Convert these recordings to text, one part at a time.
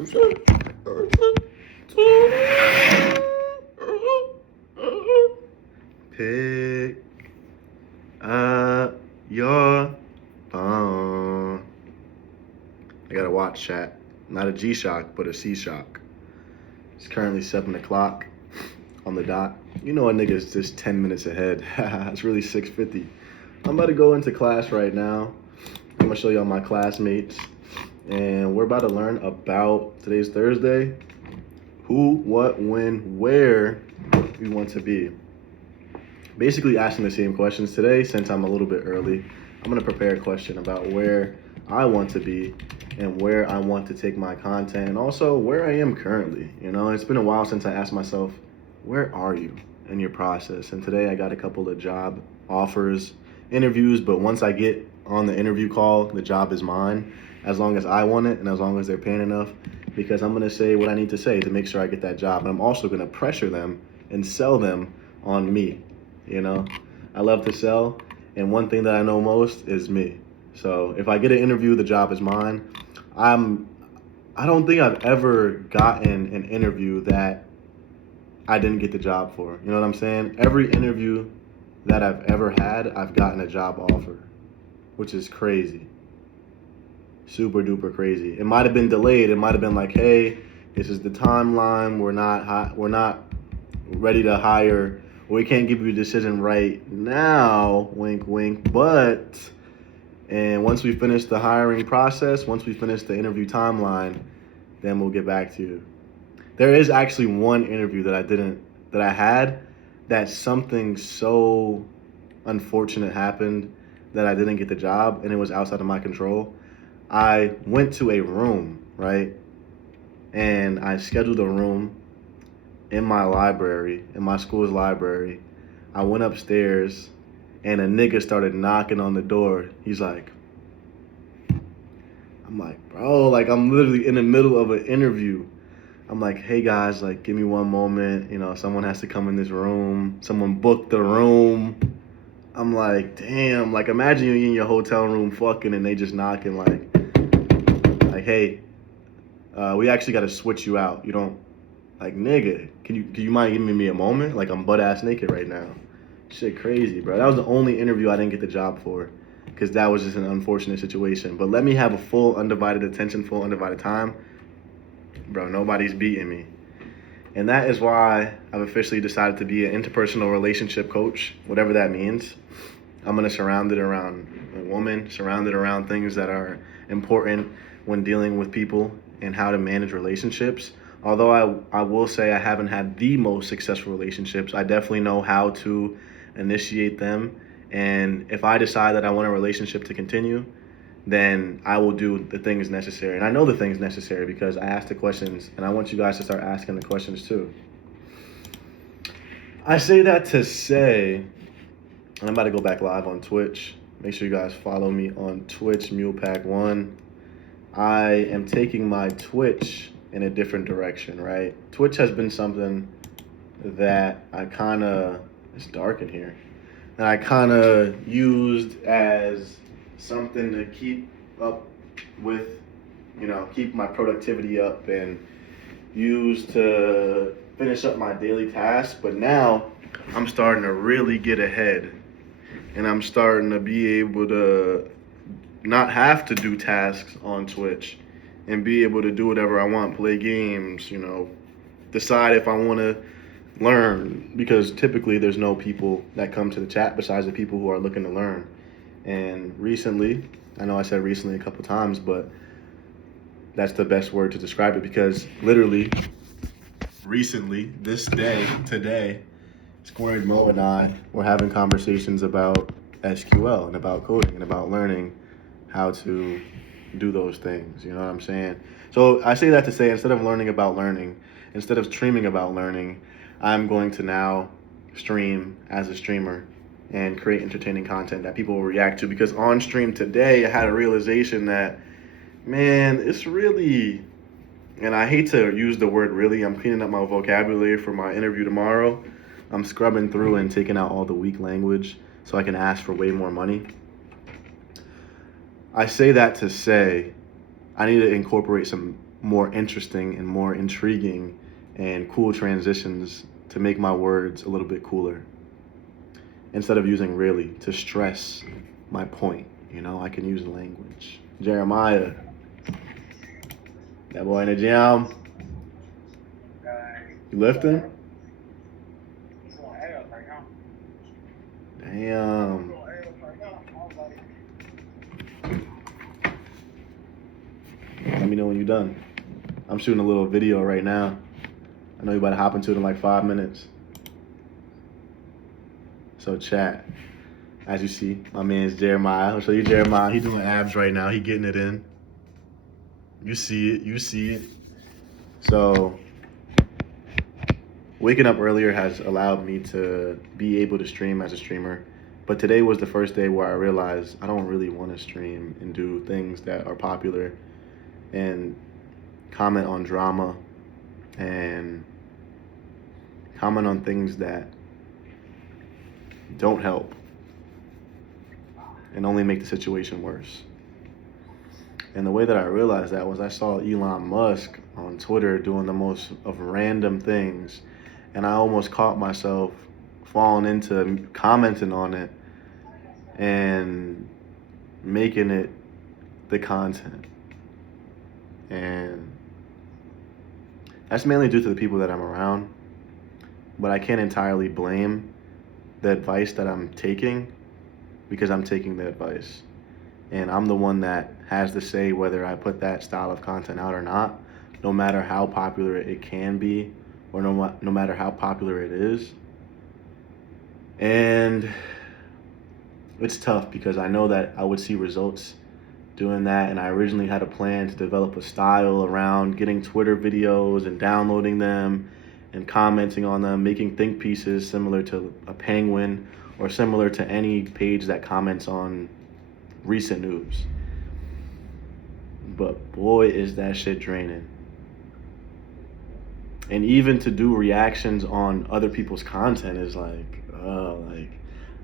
Pick up your phone. I got a watch, chat. Not a G-Shock, but a C-Shock. It's currently 7 o'clock on the dot. You know a nigga is just 10 minutes ahead. It's really 6:50. I'm about to go into class right now. I'm gonna show y'all my classmates. And we're about to learn about, today's Thursday, who, what, when, where we want to be. Basically asking the same questions today. Since I'm a little bit early, I'm gonna prepare a question about where I want to be and where I want to take my content, and also where I am currently. You know, it's been a while since I asked myself, where are you in your process? And today I got a couple of job offers, interviews, but once I get on the interview call, the job is mine, as long as I want it and as long as they're paying enough, because I'm gonna say what I need to say to make sure I get that job. And I'm also gonna pressure them and sell them on me. You know, I love to sell, and one thing that I know most is me. So if I get an interview, the job is mine. I don't think I've ever gotten an interview that I didn't get the job for. You know what I'm saying? Every interview that I've ever had, I've gotten a job offer, which is crazy. Super duper crazy. It might have been delayed. It might have been like, hey, this is the timeline. We're not ready to hire. We can't give you a decision right now. Wink, wink. And once we finish the hiring process, once we finish the interview timeline, then we'll get back to you. There is actually one interview that I had that something so unfortunate happened that I didn't get the job, and it was outside of my control. I went to a room, right? And I scheduled a room in my library, in my school's library. I went upstairs and a nigga started knocking on the door. He's like, I'm like, bro, like I'm literally in the middle of an interview. I'm like, hey guys, like give me one moment. You know, someone has to come in this room. Someone booked the room. I'm like, damn, like imagine you in your hotel room fucking and they just knocking like, hey, we actually got to switch you out. You don't, like, nigga, can you mind giving me a moment? Like I'm butt ass naked right now. Shit crazy, bro. That was the only interview I didn't get the job for, because that was just an unfortunate situation. But let me have a full undivided attention, full undivided time. Bro, nobody's beating me. And that is why I've officially decided to be an interpersonal relationship coach, whatever that means. I'm going to surround it around a woman, surround it around things that are important when dealing with people and how to manage relationships. Although I will say I haven't had the most successful relationships, I definitely know how to initiate them. And if I decide that I want a relationship to continue, then I will do the things necessary. And I know the things necessary because I ask the questions, and I want you guys to start asking the questions too. I say that to say, and I'm about to go back live on Twitch. Make sure you guys follow me on Twitch, MulePack1. I am taking my Twitch in a different direction, right? Twitch has been something that it's dark in here, that I kind of used as something to keep up with, you know, keep my productivity up and use to finish up my daily tasks. But now I'm starting to really get ahead, and I'm starting to be able to not have to do tasks on Twitch and be able to do whatever I want, play games, you know, decide if I want to learn, because typically there's no people that come to the chat besides the people who are looking to learn. And recently, I know I said recently a couple times, but that's the best word to describe it, because literally recently, today, Squared Mo and I were having conversations about SQL and about coding and about learning how to do those things, you know what I'm saying? So I say that to say, instead of learning about learning, instead of streaming about learning, I'm going to now stream as a streamer and create entertaining content that people will react to. Because on stream today, I had a realization that, man, it's really, and I hate to use the word really, I'm cleaning up my vocabulary for my interview tomorrow. I'm scrubbing through and taking out all the weak language so I can ask for way more money. I say that to say I need to incorporate some more interesting and more intriguing and cool transitions to make my words a little bit cooler. Instead of using really to stress my point, I can use language. Jeremiah, that boy in the gym. You lifting? Damn. Let me know when you're done. I'm shooting a little video right now. I know you're about to hop into it in like 5 minutes. So chat. As you see, my man's Jeremiah. I'll show you Jeremiah. He's doing abs right now. He getting it in. You see it. So waking up earlier has allowed me to be able to stream as a streamer. But today was the first day where I realized I don't really want to stream and do things that are popular and comment on drama and comment on things that don't help and only make the situation worse. And the way that I realized that was I saw Elon Musk on Twitter doing the most of random things, and I almost caught myself falling into commenting on it and making it the content. And that's mainly due to the people that I'm around, but I can't entirely blame the advice that I'm taking because I'm taking the advice. And I'm the one that has to say whether I put that style of content out or not, no matter how popular it can be or no matter how popular it is. And it's tough because I know that I would see results doing that, and I originally had a plan to develop a style around getting Twitter videos and downloading them and commenting on them, making think pieces similar to a Penguin or similar to any page that comments on recent news. But boy, is that shit draining. And even to do reactions on other people's content is like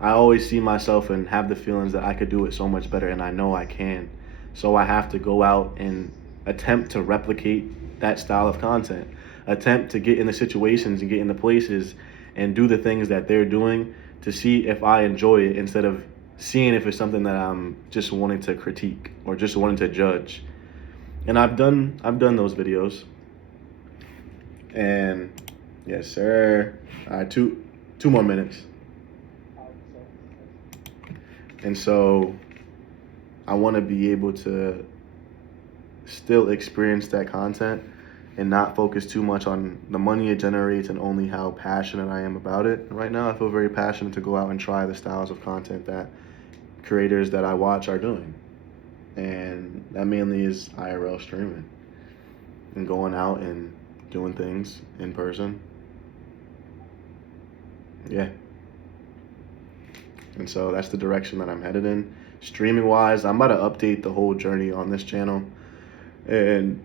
I always see myself and have the feelings that I could do it so much better, and I know I can. So I have to go out and attempt to replicate that style of content, attempt to get in the situations and get in the places and do the things that they're doing to see if I enjoy it instead of seeing if it's something that I'm just wanting to critique or just wanting to judge. And I've done those videos. And yes, sir. All right, two more minutes. And so I want to be able to still experience that content and not focus too much on the money it generates and only how passionate I am about it. Right now, I feel very passionate to go out and try the styles of content that creators that I watch are doing. And that mainly is IRL streaming and going out and doing things in person. Yeah. And so that's the direction that I'm headed in. Streaming wise, I'm about to update the whole journey on this channel. And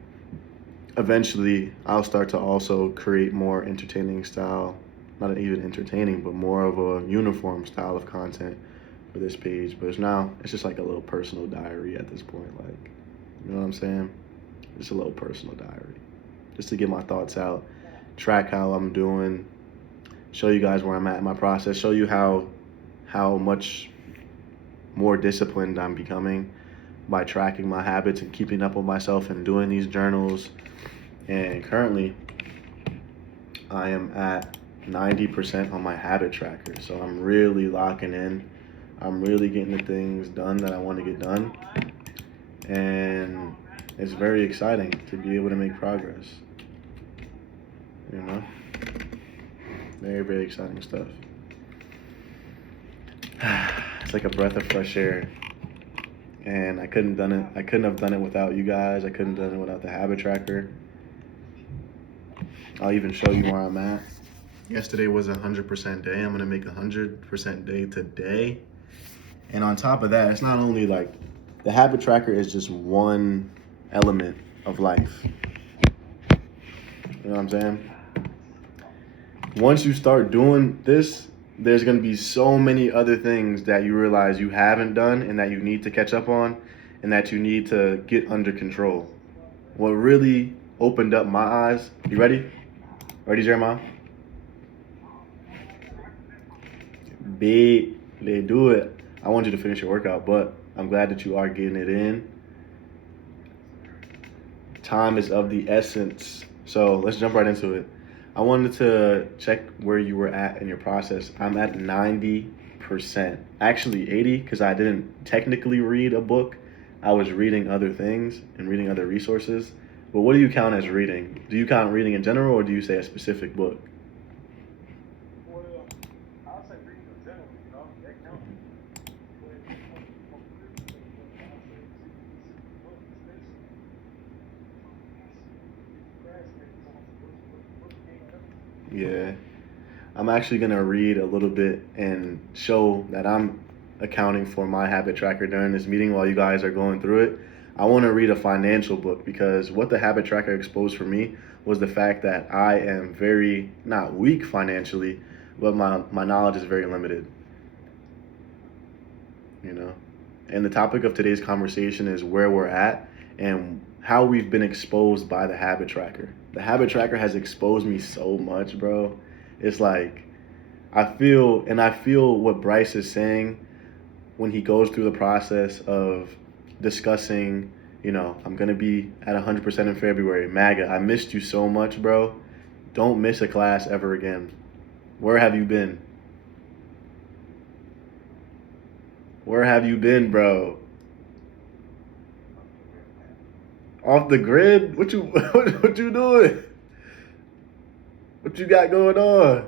eventually I'll start to also create more entertaining style, not even entertaining, but more of a uniform style of content for this page. But it's just like a little personal diary at this point. Like, you know what I'm saying? Just a little personal diary. Just to get my thoughts out, track how I'm doing, show you guys where I'm at in my process, show you how much more disciplined I'm becoming by tracking my habits and keeping up with myself and doing these journals. And currently, I am at 90% on my habit tracker. So I'm really locking in. I'm really getting the things done that I want to get done. And it's very exciting to be able to make progress. You know? Very, very exciting stuff. It's like a breath of fresh air. And I couldn't have done it without you guys. I couldn't have done it without the habit tracker. I'll even show you where I'm at. Yesterday was 100% day. I'm gonna make 100% day today. And on top of that, it's not only like the habit tracker is just one element of life. You know what I'm saying? Once you start doing this, there's going to be so many other things that you realize you haven't done and that you need to catch up on and that you need to get under control. what really opened up my eyes. You ready? Ready, Jeremiah? Big, they do it. I want you to finish your workout, but I'm glad that you are getting it in. Time is of the essence. So let's jump right into it. I wanted to check where you were at in your process. I'm at 90%, actually 80, because I didn't technically read a book. I was reading other things and reading other resources. But what do you count as reading? Do you count reading in general, or do you say a specific book? Yeah. I'm actually going to read a little bit and show that I'm accounting for my habit tracker during this meeting while you guys are going through it. I want to read a financial book because what the habit tracker exposed for me was the fact that I am very, not weak financially, but my knowledge is very limited, you know? And the topic of today's conversation is where we're at and how we've been exposed by the habit tracker. The habit tracker has exposed me so much, bro. It's like, I feel what Bryce is saying when he goes through the process of discussing, I'm gonna be at 100% in February. MAGA, I missed you so much, bro. Don't miss a class ever again. Where have you been? Where have you been, bro? Off the grid? What you what you doing? What you got going on?